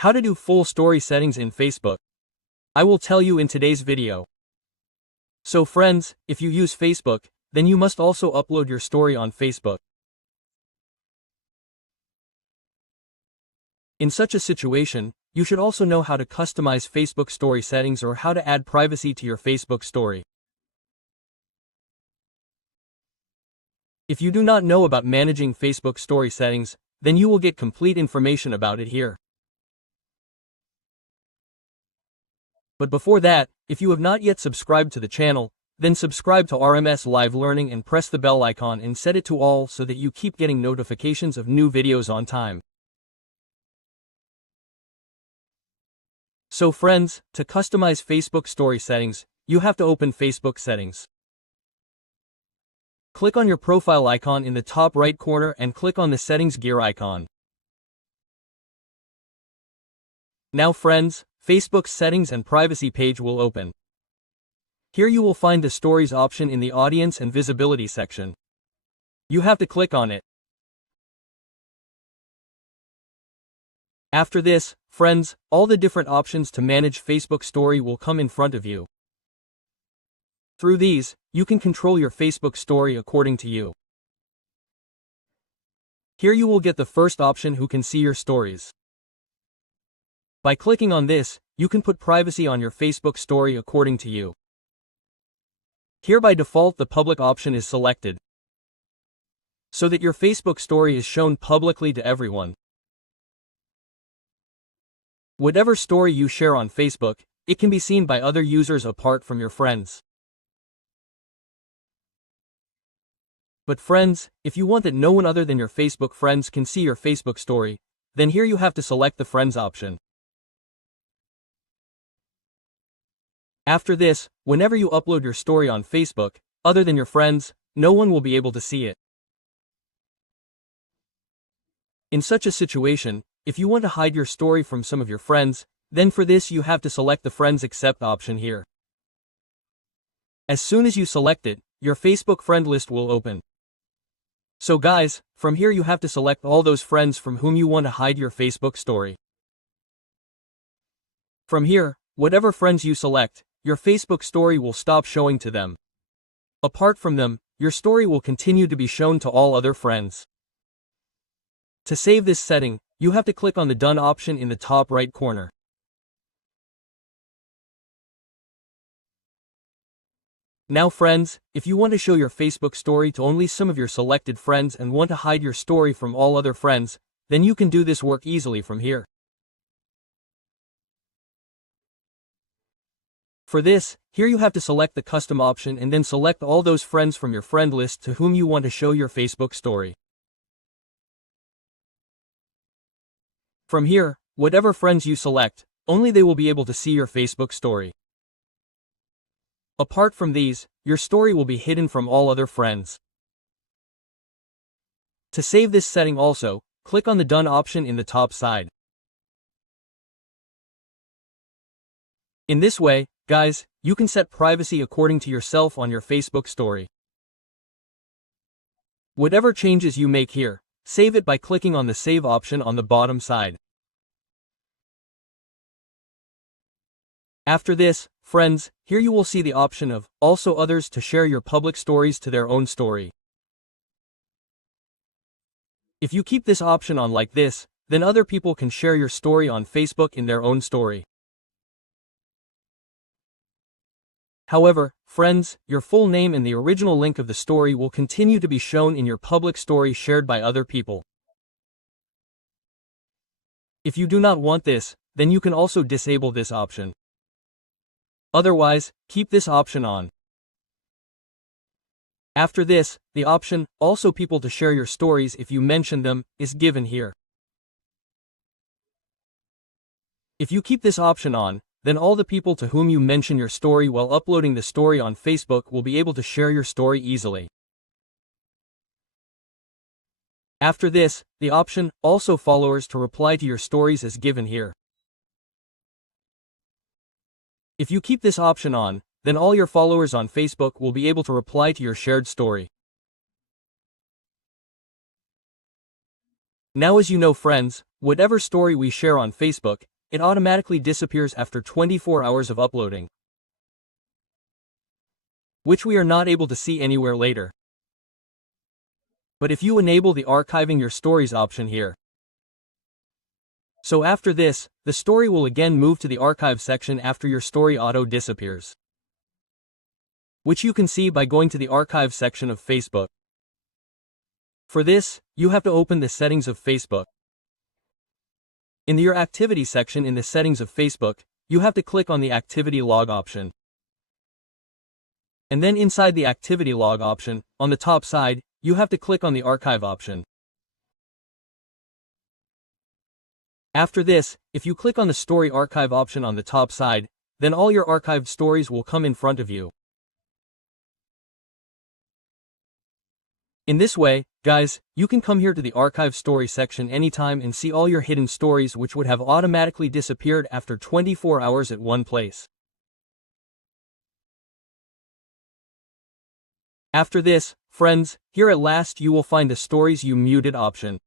How to do full story settings in Facebook. I will tell you in today's video. So friends, if you use Facebook, then you must also upload your story on Facebook. In such a situation, you should also know how to customize Facebook story settings or how to add privacy to your Facebook story. If you do not know about managing Facebook story settings, then you will get complete information about it here. But before that, if you have not yet subscribed to the channel, then subscribe to RMS Live Learning and press the bell icon and set it to all so that you keep getting notifications of new videos on time. So friends, to customize Facebook story settings, you have to open Facebook settings. Click on your profile icon in the top right corner and click on the settings gear icon. Now friends, Facebook's settings and privacy page will open. Here you will find the stories option in the audience and visibility section. You have to click on it. After this, friends, all the different options to manage Facebook story will come in front of you. Through these, you can control your Facebook story according to you. Here you will get the first option who can see your stories. By clicking on this, you can put privacy on your Facebook story according to you. Here by default the public option is selected, so that your Facebook story is shown publicly to everyone. Whatever story you share on Facebook, it can be seen by other users apart from your friends. But friends, if you want that no one other than your Facebook friends can see your Facebook story, then here you have to select the Friends option. After this, whenever you upload your story on Facebook, other than your friends, no one will be able to see it. In such a situation, if you want to hide your story from some of your friends, then for this you have to select the Friends Accept option here. As soon as you select it, your Facebook friend list will open. So guys, from here you have to select all those friends from whom you want to hide your Facebook story. From here, whatever friends you select, your Facebook story will stop showing to them. Apart from them, your story will continue to be shown to all other friends. To save this setting, you have to click on the Done option in the top right corner. Now friends, if you want to show your Facebook story to only some of your selected friends and want to hide your story from all other friends, then you can do this work easily from here. For this, here you have to select the Custom option and then select all those friends from your friend list to whom you want to show your Facebook story. From here, whatever friends you select, only they will be able to see your Facebook story. Apart from these, your story will be hidden from all other friends. To save this setting also, click on the Done option in the top side. In this way, guys, you can set privacy according to yourself on your Facebook story. Whatever changes you make here, save it by clicking on the Save option on the bottom side. After this, friends, here you will see the option of Also Others to share your public stories to their own story. If you keep this option on like this, then other people can share your story on Facebook in their own story. However, friends, your full name and the original link of the story will continue to be shown in your public story shared by other people. If you do not want this, then you can also disable this option. Otherwise, keep this option on. After this, the option, Also People to share your stories if you mention them, is given here. If you keep this option on, then all the people to whom you mention your story while uploading the story on Facebook will be able to share your story easily. After this, the option, Also Followers to reply to your stories is given here. If you keep this option on, then all your followers on Facebook will be able to reply to your shared story. Now, as you know, friends, whatever story we share on Facebook, it automatically disappears after 24 hours of uploading, which we are not able to see anywhere later. But if you enable the archiving your stories option here, so after this, the story will again move to the archive section after your story auto disappears, which you can see by going to the archive section of Facebook. For this, you have to open the settings of Facebook. In your activity section in the settings of Facebook, you have to click on the activity log option. And then inside the activity log option, on the top side, you have to click on the archive option. After this, if you click on the story archive option on the top side, then all your archived stories will come in front of you. In this way, guys, you can come here to the archive story section anytime and see all your hidden stories which would have automatically disappeared after 24 hours at one place. After this, friends, here at last you will find the stories you muted option.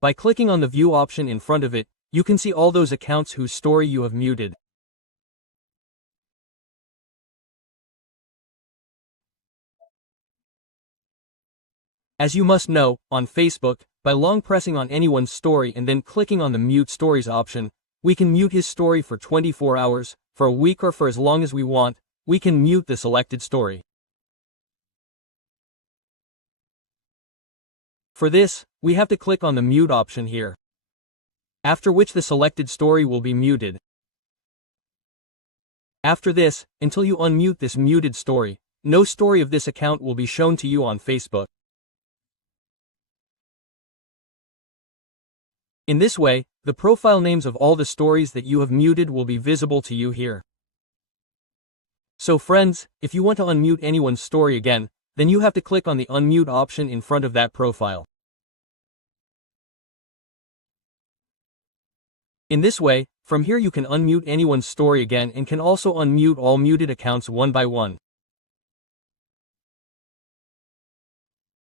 By clicking on the view option in front of it, you can see all those accounts whose story you have muted. As you must know, on Facebook, by long pressing on anyone's story and then clicking on the mute stories option, we can mute his story for 24 hours, for a week, or for as long as we want. We can mute the selected story. For this, we have to click on the mute option here, after which the selected story will be muted. After this, until you unmute this muted story, no story of this account will be shown to you on Facebook. In this way, the profile names of all the stories that you have muted will be visible to you here. So friends, if you want to unmute anyone's story again, then you have to click on the unmute option in front of that profile. In this way, from here you can unmute anyone's story again and can also unmute all muted accounts one by one.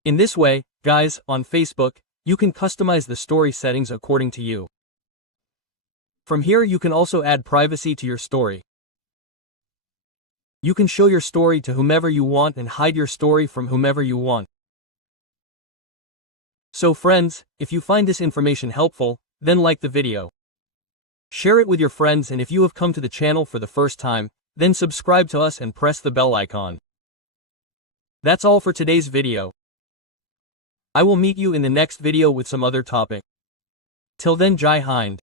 In this way, guys, on Facebook, you can customize the story settings according to you. From here you can also add privacy to your story. You can show your story to whomever you want and hide your story from whomever you want. So friends, if you find this information helpful, then like the video. Share it with your friends, and if you have come to the channel for the first time, then subscribe to us and press the bell icon. That's all for today's video. I will meet you in the next video with some other topic. Till then, Jai Hind.